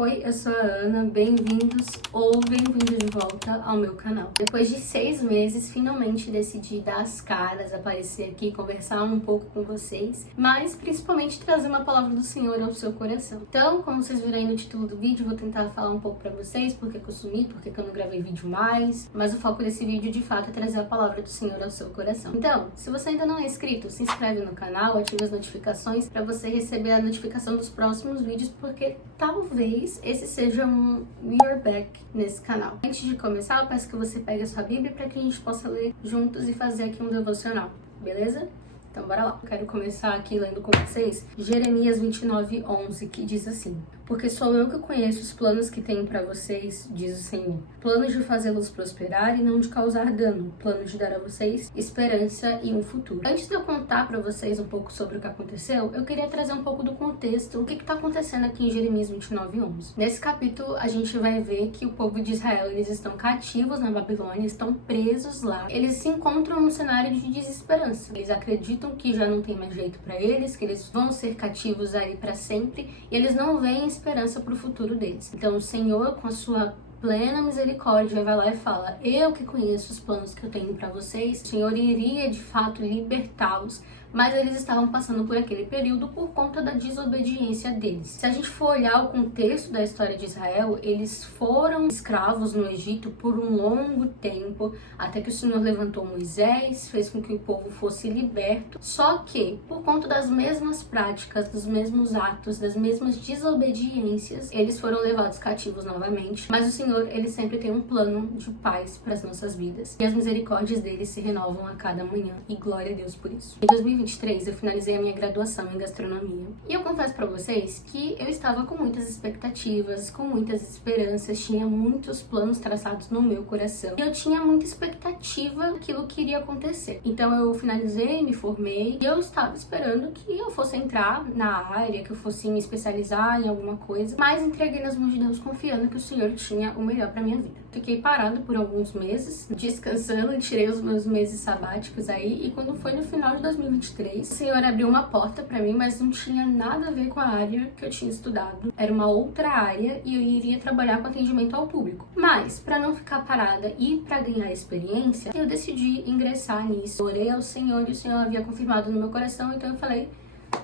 Oi, eu sou a Ana, bem-vindos ou bem-vindos de volta ao meu canal. Depois de 6 meses, finalmente decidi dar as caras, aparecer aqui, conversar um pouco com vocês, mas principalmente trazer uma palavra do Senhor ao seu coração. Então, como vocês viram aí no título do vídeo, vou tentar falar um pouco pra vocês, porque que eu sumi, porque que eu não gravei vídeo mais, mas o foco desse vídeo de fato é trazer a palavra do Senhor ao seu coração. Então, se você ainda não é inscrito, se inscreve no canal, ative as notificações pra você receber a notificação dos próximos vídeos, porque talvez esse seja um You're Back nesse canal. Antes de começar, eu peço que você pegue a sua Bíblia para que a gente possa ler juntos e fazer aqui um devocional, beleza? Então bora lá. Eu quero começar aqui lendo com vocês Jeremias 29:11, que diz assim: porque sou eu que conheço os planos que tenho para vocês, diz o Senhor. Planos de fazê-los prosperar e não de causar dano. Planos de dar a vocês esperança e um futuro. Antes de eu contar para vocês um pouco sobre o que aconteceu, eu queria trazer um pouco do contexto, o que está acontecendo aqui em Jeremias 29:11. Nesse capítulo, a gente vai ver que o povo de Israel, eles estão cativos na Babilônia, estão presos lá. Eles se encontram num cenário de desesperança. Eles acreditam que já não tem mais jeito para eles, que eles vão ser cativos aí para sempre, e eles não veem esperança para o futuro deles. Então o Senhor, com a sua plena misericórdia, vai lá e fala: eu que conheço os planos que eu tenho para vocês. O Senhor iria de fato libertá-los, mas eles estavam passando por aquele período por conta da desobediência deles. Se a gente for olhar o contexto da história de Israel, eles foram escravos no Egito por um longo tempo, até que o Senhor levantou Moisés, fez com que o povo fosse liberto. Só que, por conta das mesmas práticas, dos mesmos atos, das mesmas desobediências, eles foram levados cativos novamente. Mas o Senhor, ele sempre tem um plano de paz para as nossas vidas. E as misericórdias dele se renovam a cada manhã. E glória a Deus por isso. Em 2023, eu finalizei a minha graduação em gastronomia. E eu confesso pra vocês que eu estava com muitas expectativas, com muitas esperanças, tinha muitos planos traçados no meu coração. E eu tinha muita expectativa daquilo que iria acontecer. Então eu finalizei, me formei, e eu estava esperando que eu fosse entrar na área, que eu fosse me especializar em alguma coisa, mas entreguei nas mãos de Deus, confiando que o Senhor tinha o melhor pra minha vida. Fiquei parada por alguns meses, descansando, tirei os meus meses sabáticos aí, e quando foi no final de 2023, o Senhor abriu uma porta pra mim, mas não tinha nada a ver com a área que eu tinha estudado. Era uma outra área e eu iria trabalhar com atendimento ao público. Mas, pra não ficar parada e pra ganhar experiência, eu decidi ingressar nisso. Orei ao Senhor e o Senhor havia confirmado no meu coração, então eu falei: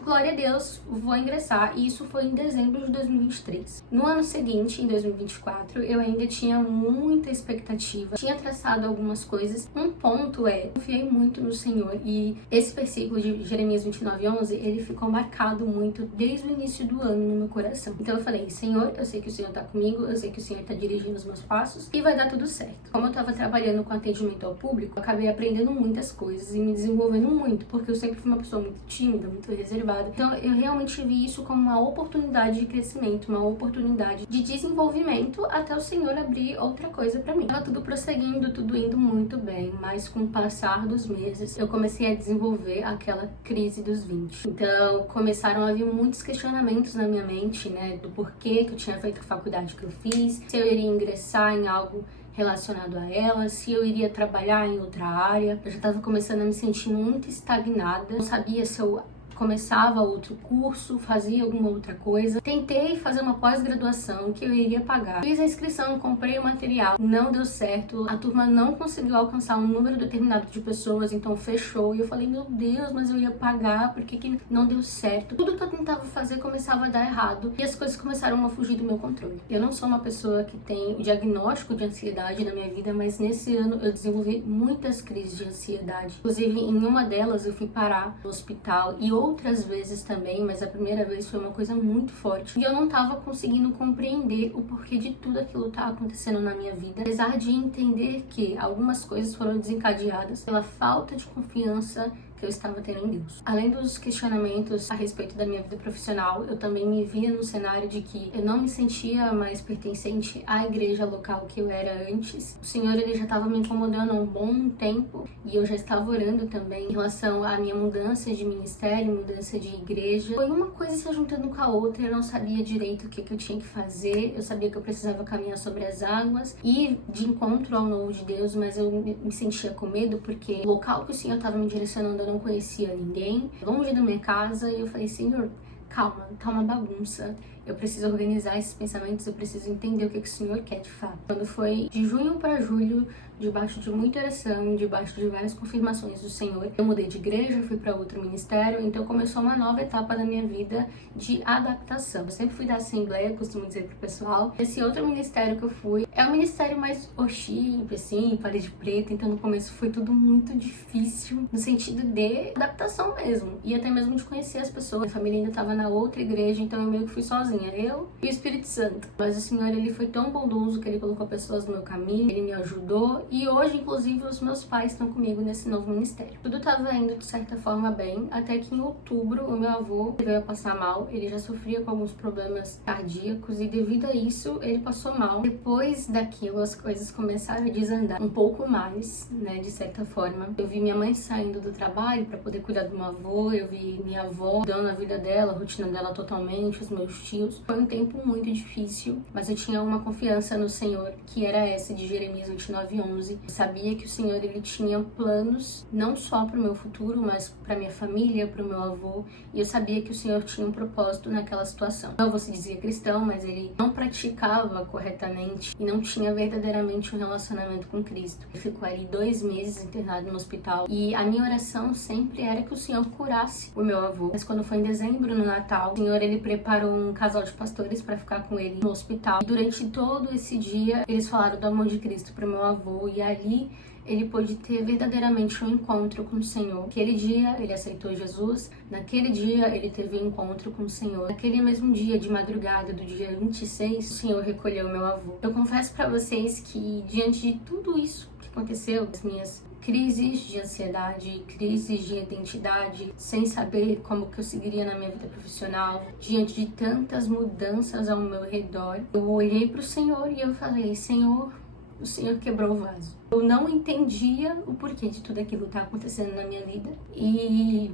glória a Deus, vou ingressar. E isso foi em dezembro de 2023. No ano seguinte, em 2024, eu ainda tinha muita expectativa. Tinha traçado algumas coisas. Um ponto é, confiei muito no Senhor. E esse versículo de Jeremias 29:11, ele ficou marcado muito desde o início do ano no meu coração. Então eu falei: Senhor, eu sei que o Senhor tá comigo, eu sei que o Senhor tá dirigindo os meus passos e vai dar tudo certo. Como eu tava trabalhando com atendimento ao público, eu acabei aprendendo muitas coisas e me desenvolvendo muito, porque eu sempre fui uma pessoa muito tímida, muito reservada. Então eu realmente vi isso como uma oportunidade de crescimento, uma oportunidade de desenvolvimento, até o Senhor abrir outra coisa pra mim. Tava tudo prosseguindo, tudo indo muito bem, mas com o passar dos meses eu comecei a desenvolver aquela crise dos 20. Então começaram a vir muitos questionamentos na minha mente, né, do porquê que eu tinha feito a faculdade que eu fiz, se eu iria ingressar em algo relacionado a ela, se eu iria trabalhar em outra área. Eu já estava começando a me sentir muito estagnada, não sabia se eu começava outro curso, fazia alguma outra coisa. Tentei fazer uma pós-graduação que eu iria pagar. Fiz a inscrição, comprei o material, não deu certo. A turma não conseguiu alcançar um número determinado de pessoas, então fechou. E eu falei: meu Deus, mas eu ia pagar, por que que não deu certo? Tudo que eu tentava fazer começava a dar errado e as coisas começaram a fugir do meu controle. Eu não sou uma pessoa que tem o diagnóstico de ansiedade na minha vida, mas nesse ano eu desenvolvi muitas crises de ansiedade. Inclusive, em uma delas eu fui parar no hospital e outras vezes também, mas a primeira vez foi uma coisa muito forte. E eu não tava conseguindo compreender o porquê de tudo aquilo tá acontecendo na minha vida. Apesar de entender que algumas coisas foram desencadeadas pela falta de confiança que eu estava tendo em Deus. Além dos questionamentos a respeito da minha vida profissional, eu também me via no cenário de que eu não me sentia mais pertencente à igreja local que eu era antes. O Senhor, ele já estava me incomodando há um bom tempo e eu já estava orando também em relação à minha mudança de ministério, mudança de igreja. Foi uma coisa se juntando com a outra, eu não sabia direito o que eu tinha que fazer. Eu sabia que eu precisava caminhar sobre as águas e de encontro ao novo de Deus, mas eu me sentia com medo porque o local que o Senhor estava me direcionando eu não conhecia ninguém, longe da minha casa, e eu falei: Senhor, calma, tá uma bagunça. eu preciso organizar esses pensamentos, eu preciso entender o que o Senhor quer de fato. Quando foi de junho para julho, debaixo de muita oração, debaixo de várias confirmações do Senhor, eu mudei de igreja, fui para outro ministério, então começou uma nova etapa da minha vida de adaptação. Eu sempre fui da Assembleia, costumo dizer pro pessoal. Esse outro ministério que eu fui é um ministério mais worship, assim, parede preta, então no começo foi tudo muito difícil, no sentido de adaptação mesmo, e até mesmo de conhecer as pessoas. Minha família ainda estava na outra igreja, então eu meio que fui sozinha, eu e o Espírito Santo. Mas o Senhor, ele foi tão bondoso que ele colocou pessoas no meu caminho, ele me ajudou, e hoje, inclusive, os meus pais estão comigo nesse novo ministério. Tudo estava indo de certa forma bem, até que em outubro o meu avô veio a passar mal. Ele já sofria com alguns problemas cardíacos e devido a isso ele passou mal. Depois daquilo as coisas começaram a desandar um pouco mais, né, de certa forma. Eu vi minha mãe saindo do trabalho para poder cuidar do meu avô, eu vi minha avó dando a vida dela, a rotina dela totalmente, os meus tios. Foi um tempo muito difícil, mas eu tinha uma confiança no Senhor, que era essa de Jeremias 29:11. Eu sabia que o Senhor, ele tinha planos não só para o meu futuro, mas para minha família, para o meu avô, e eu sabia que o Senhor tinha um propósito naquela situação. Meu avô se dizia cristão, mas ele não praticava corretamente e não tinha verdadeiramente um relacionamento com Cristo. Ele ficou ali 2 meses internado no hospital e a minha oração sempre era que o Senhor curasse o meu avô. Mas quando foi em dezembro, no Natal, o Senhor, ele preparou um casal de pastores para ficar com ele no hospital. E durante todo esse dia, eles falaram do amor de Cristo para o meu avô, e ali ele pôde ter verdadeiramente um encontro com o Senhor. Naquele dia, ele aceitou Jesus. Naquele dia, ele teve um encontro com o Senhor. Naquele mesmo dia, de madrugada, do dia 26, o Senhor recolheu meu avô. Eu confesso para vocês que, diante de tudo isso que aconteceu, as minhas crises de ansiedade, crises de identidade, sem saber como que eu seguiria na minha vida profissional, diante de tantas mudanças ao meu redor, eu olhei para o Senhor e eu falei: Senhor, o Senhor quebrou o vaso. Eu não entendia o porquê de tudo aquilo estar acontecendo na minha vida. E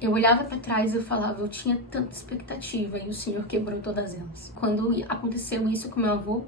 eu olhava para trás e eu falava, eu tinha tanta expectativa e o Senhor quebrou todas elas. Quando aconteceu isso com meu avô,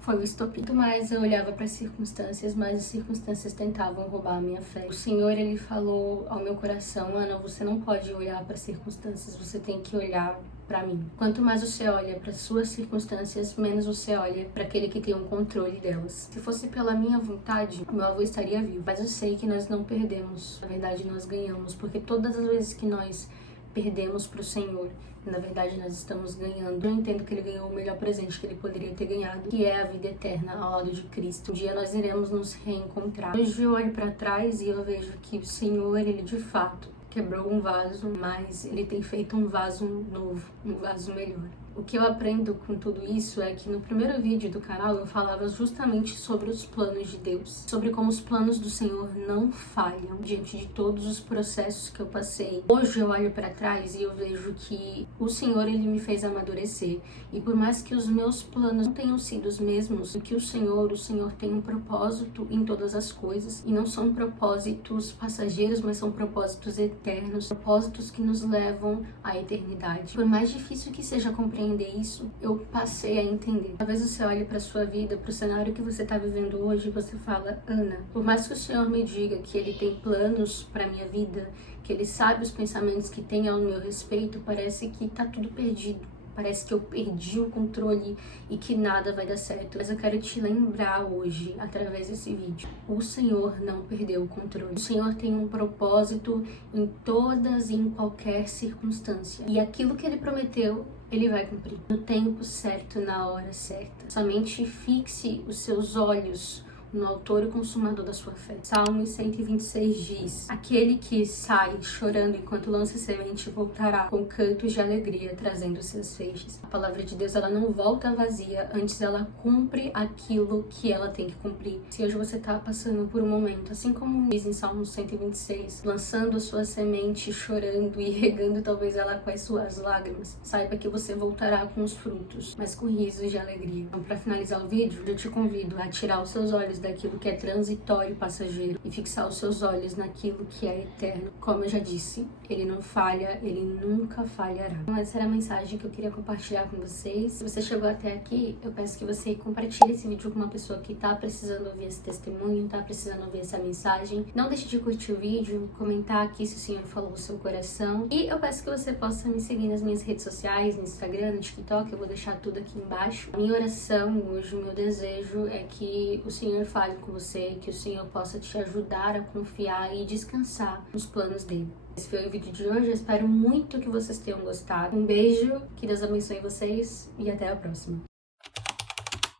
foi o estopim. Muito mais eu olhava para as circunstâncias, mas as circunstâncias tentavam roubar a minha fé. O Senhor, ele falou ao meu coração: Ana, você não pode olhar para as circunstâncias, você tem que olhar para mim. Quanto mais você olha para suas circunstâncias, menos você olha para aquele que tem um controle delas. Se fosse pela minha vontade, meu avô estaria vivo. Mas eu sei que nós não perdemos. Na verdade, nós ganhamos, porque todas as vezes que nós perdemos para o Senhor, na verdade nós estamos ganhando. Eu entendo que ele ganhou o melhor presente que ele poderia ter ganhado, que é a vida eterna ao lado de Cristo. Um dia nós iremos nos reencontrar. Hoje eu olho para trás e eu vejo que o Senhor, ele de fato quebrou um vaso, mas ele tem feito um vaso novo, um vaso melhor. O que eu aprendo com tudo isso é que no primeiro vídeo do canal eu falava justamente sobre os planos de Deus, sobre como os planos do Senhor não falham diante de todos os processos que eu passei. Hoje eu olho para trás e eu vejo que o Senhor, ele me fez amadurecer, e por mais que os meus planos não tenham sido os mesmos do que o Senhor tem um propósito em todas as coisas, e não são propósitos passageiros, mas são propósitos eternos, propósitos que nos levam à eternidade. Por mais difícil que seja compreender isso, eu passei a entender. Talvez você olhe para sua vida, para o cenário que você está vivendo hoje, e você fala: Ana, por mais que o Senhor me diga que Ele tem planos para minha vida, que Ele sabe os pensamentos que tem ao meu respeito, parece que tá tudo perdido. Parece que eu perdi o controle e que nada vai dar certo. Mas eu quero te lembrar hoje, através desse vídeo, o Senhor não perdeu o controle. O Senhor tem um propósito em todas e em qualquer circunstância. E aquilo que Ele prometeu, Ele vai cumprir. No tempo certo, na hora certa. Somente fixe os seus olhos no autor e consumador da sua fé. Salmo 126 diz: aquele que sai chorando enquanto lança semente voltará com cantos de alegria, trazendo seus feixes. A palavra de Deus, ela não volta vazia, antes ela cumpre aquilo que ela tem que cumprir. Se hoje você está passando por um momento, assim como diz em Salmo 126, lançando a sua semente, chorando e regando talvez ela com as suas lágrimas, saiba que você voltará com os frutos, mas com risos de alegria. Então, para finalizar o vídeo, eu te convido a tirar os seus olhos daquilo que é transitório e passageiro e fixar os seus olhos naquilo que é eterno. Como eu já disse, ele não falha, ele nunca falhará. Então essa era a mensagem que eu queria compartilhar com vocês. Se você chegou até aqui, eu peço que você compartilhe esse vídeo com uma pessoa que tá precisando ouvir esse testemunho, tá precisando ouvir essa mensagem. Não deixe de curtir o vídeo, comentar aqui se o Senhor falou no seu coração. E eu peço que você possa me seguir nas minhas redes sociais, no Instagram, no TikTok, eu vou deixar tudo aqui embaixo. A minha oração hoje, o meu desejo é que o Senhor fale com você, que o Senhor possa te ajudar a confiar e descansar nos planos dele. Esse foi o vídeo de hoje, eu espero muito que vocês tenham gostado. Um beijo, que Deus abençoe vocês e até a próxima.